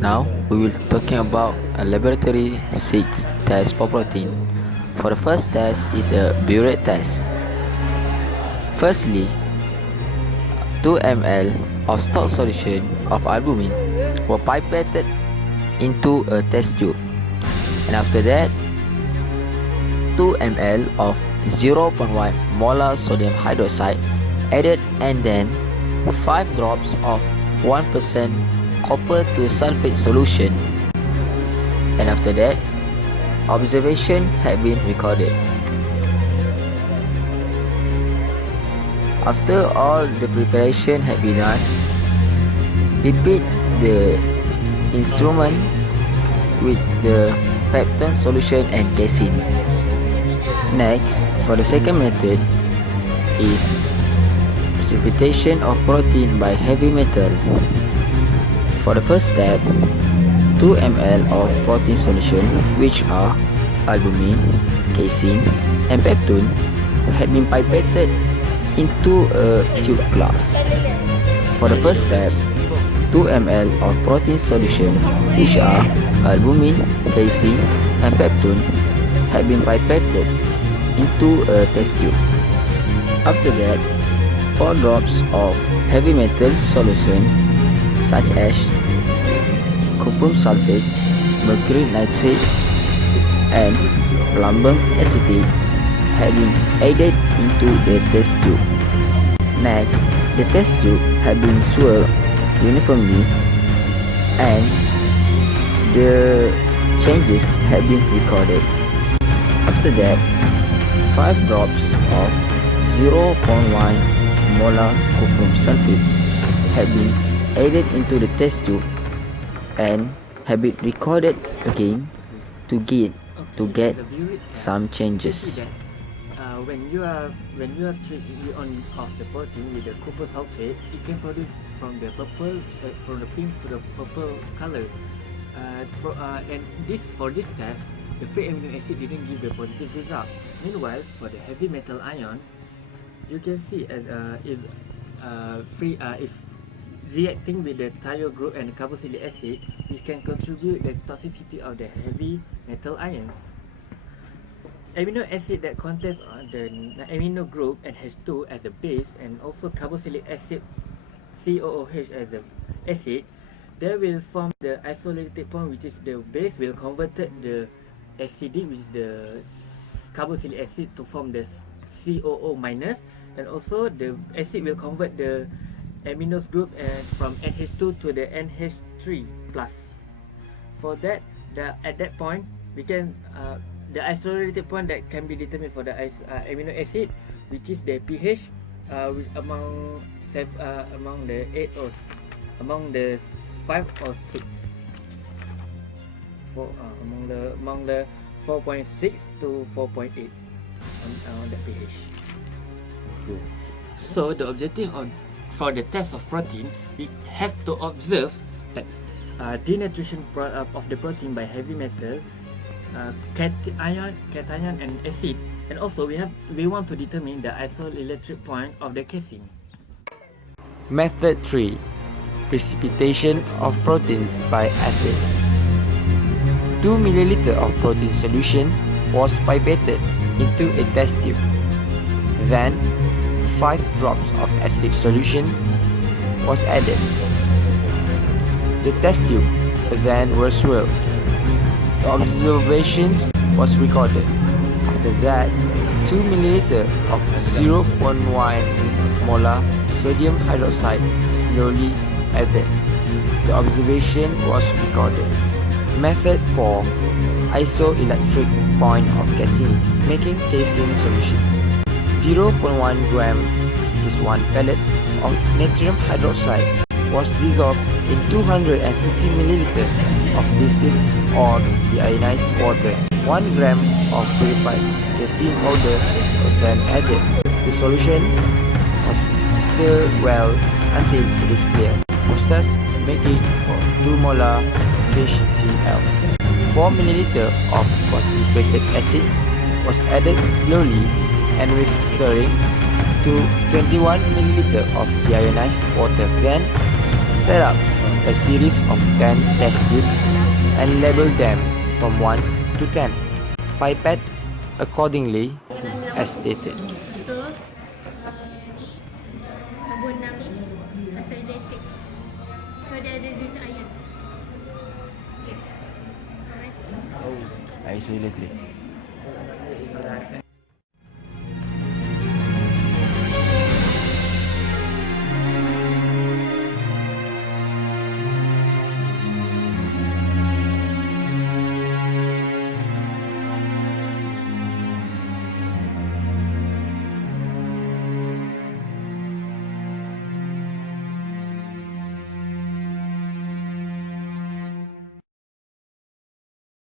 Now we will talking about a laboratory 6 test for protein. For the first test is a Biuret test. Firstly, 2 ml of stock solution of albumin were pipetted into a test tube, and after that 2 ml of 0.1 molar sodium hydroxide added, and then 5 drops of 1% copper to sulfate solution, and after that observation had been recorded. After all the preparation had been done, repeat the instrument with the peptone solution and casein. Next, for the second method is precipitation of protein by heavy metal. For the first step, 2 ml of protein solution, which are albumin, casein, and peptone, had been pipetted into a tube glass. For the first step, 2 ml of protein solution, which are albumin, casein, and peptone, had been pipetted into a test tube. After that, 4 drops of heavy metal solution such as copper sulfate, mercury nitrate, and aluminum acetate had been added into the test tube. Next, the test tube had been swirled uniformly, and the changes had been recorded. After that, 5 drops of 0.1 molar copper sulfate had been added into the test tube and have been recorded again to get some changes. When you are treating on of the protein with the copper sulfate, it can produce from the purple from the pink to the purple color. And for this test, the free amino acid didn't give the positive result. Meanwhile, for the heavy metal ion, you can see as if reacting with the thiol group and carboxylic acid, which can contribute the toxicity of the heavy metal ions. Amino acid that contains the amino group and has 2 as a base, and also carboxylic acid COOH as the acid, they will form the isoelectric point, which is the base will convert the acidic, which is the carboxylic acid, to form the COO minus, and also the acid will convert the aminos group from NH2 to the NH3 plus. For that, at that point, we can the isolated point that can be determined for the amino acid, which is the pH, which among the 8 or among the 5 or 6. Among the 4.6 to 4.8 on the pH. Cool. So the objective for the test of protein, we have to observe that denaturation of the protein by heavy metal, cation and acid, and also we want to determine the isoelectric point of the casein. Method 3. Precipitation of proteins by acids. 2 ml of protein solution was pipetted into a test tube. Then 5 drops of acidic solution was added. The test tube then were swirled. The observations was recorded. After that, 2 ml of 0.1 molar sodium hydroxide slowly added. The observation was recorded. Method 4. Isoelectric point of casein, making casein solution. 0.1 gram, which is 1 pellet, of natrium hydroxide was dissolved in 250 ml of distilled or deionized water. 1 gram of purified casein powder was then added. The solution was stirred well until it is clear. Process making 2 molar HCl. 4 ml of concentrated acid was added slowly and with stirring to 21 ml of deionized water. Then set up a series of 10 test tubes and label them from 1 to 10. Pipette accordingly as stated. So, ni abon 6 ni Isoelectric. So dia ada zona ion. Okay. Alright. Isoelectric.